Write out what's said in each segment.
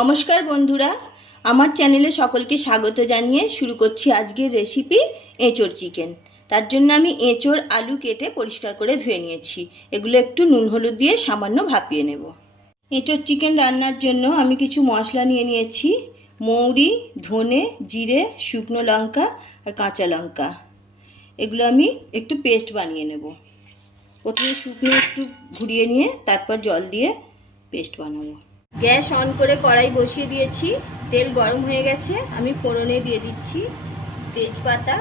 নমস্কার বন্ধুরা, আমার চ্যানেলে সকলকে স্বাগত জানিয়ে শুরু করছি আজকের রেসিপি এঁচোড় চিকেন। তার জন্য আমি এঁচোড় আলু কেটে পরিষ্কার করে ধুয়ে নিয়েছি। এগুলো একটু নুন হলুদ দিয়ে সামান্য ভাপিয়ে নেব। এঁচোড় চিকেন রান্নার জন্য আমি কিছু মশলা নিয়ে নিয়েছি। মৌরি, ধনে, জিরে, শুকনো লঙ্কা আর কাঁচা লঙ্কা। এগুলো আমি একটু পেস্ট বানিয়ে নেব। প্রথমে শুকনো একটু ঘুরিয়ে নিয়ে তারপর জল দিয়ে পেস্ট বানাবো। গ্যাস অন করে কড়াই বসিয়ে দিয়েছি। তেল গরম হয়ে গেছে। আমি ফোড়নে দিয়ে দিচ্ছি তেজপাতা,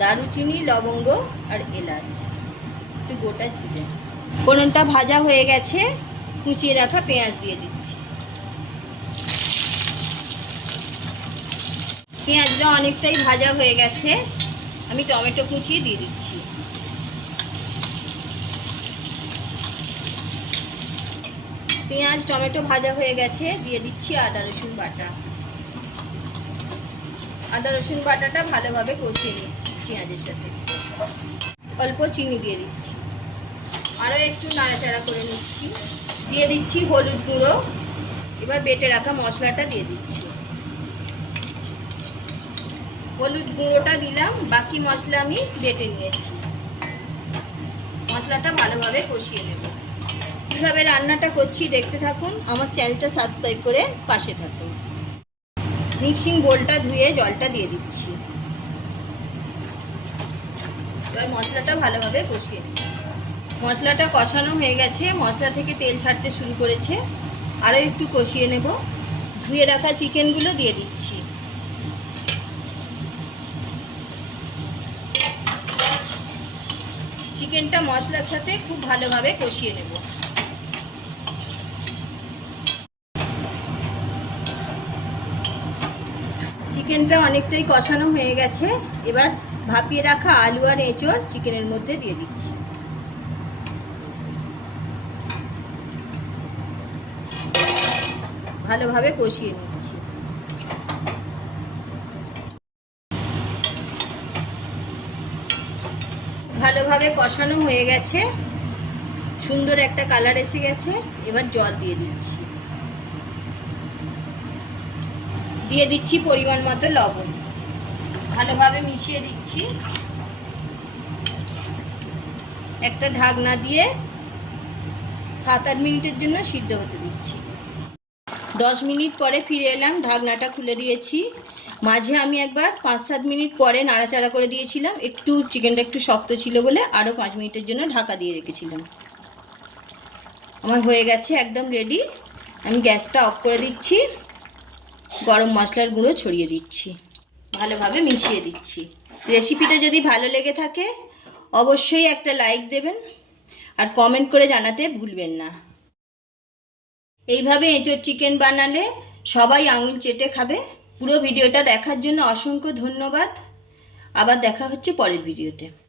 দারুচিনি, লবঙ্গ আর এলাচ, একটু গোটা জিরে। ফোড়নটা ভাজা হয়ে গেছে। কুচিয়ে রাখা পেঁয়াজ দিয়ে দিচ্ছি। পেঁয়াজটা অনেকটাই ভাজা হয়ে গেছে। আমি টমেটো কুচিয়ে দিয়ে দিচ্ছি। পেঁয়াজ টমেটো ভাজা হয়ে গেছে, দিয়ে দিচ্ছি আদা রসুন বাটা। আদা রসুন বাটাটা ভালোভাবে কষিয়ে নিচ্ছি পেঁয়াজের সাথে। অল্প চিনি দিয়ে দিচ্ছি, আরও একটু নাড়াচাড়া করে নিচ্ছি। দিয়ে দিচ্ছি হলুদ গুঁড়ো। এবার বেটে রাখা মশলাটা দিয়ে দিচ্ছি। হলুদ গুঁড়োটা দিলাম, বাকি মশলা আমি বেটে নিয়েছি। মশলাটা ভালোভাবে কষিয়ে নেব। কীভাবে রান্নাটা করছি দেখতে থাকুন। আমার চ্যানেলটা সাবস্ক্রাইব করে পাশে থাকুন। মিক্সিং বোলটা ধুয়ে জলটা দিয়ে দিচ্ছি। এবার মশলাটা ভালোভাবে কষিয়ে নিচ্ছি। মশলাটা কষানো হয়ে গেছে, মশলা থেকে তেল ছাড়তে শুরু করেছে। আরও একটু কষিয়ে নেব। ধুয়ে রাখা চিকেনগুলো দিয়ে দিচ্ছি। চিকেনটা মশলার সাথে খুব ভালোভাবে কষিয়ে নেব। চিকেনটা অনেকটাই কষানো হয়ে গেছে। এবার ভাপিয়ে রাখা আলু আর এঁচোড় চিকেনের মধ্যে দিয়ে দিচ্ছি। ভালোভাবে কষিয়ে নিচ্ছি। ভালোভাবে কষানো হয়ে গেছে, সুন্দর একটা কালার এসে গেছে। এবার জল দিয়ে দিচ্ছি। দিয়ে দিচ্ছি পরিমাণ মতো লবণ। ভালোভাবে মিশিয়ে দিচ্ছি। একটা ঢাকনা দিয়ে 7-8 মিনিটের জন্য সিদ্ধ হতে দিচ্ছি। 10 মিনিট পরে ফিরে এলাম, ঢাকনাটা খুলে দিয়েছি। মাঝে আমি একবার 5-7 মিনিট পরে নাড়াচাড়া করে দিয়েছিলাম। চিকেনটা একটু শক্ত ছিল বলে আরও 5 মিনিটের জন্য ঢাকা দিয়ে রেখেছিলাম। আমার হয়ে গেছে, একদম রেডি। আমি গ্যাসটা অফ করে দিচ্ছি। গরম মশলার গুঁড়ো ছড়িয়ে দিচ্ছি। ভালোভাবে মিশিয়ে দিচ্ছি। রেসিপিটা যদি ভালো লেগে থাকে অবশ্যই একটা লাইক দেবেন আর কমেন্ট করে জানাতে ভুলবেন না। এইভাবে এঁচোড় চিকেন বানালে সবাই আঙুল চেটে খাবে। পুরো ভিডিওটা দেখার জন্য অসংখ্য ধন্যবাদ। আবার দেখা হচ্ছে পরের ভিডিওতে।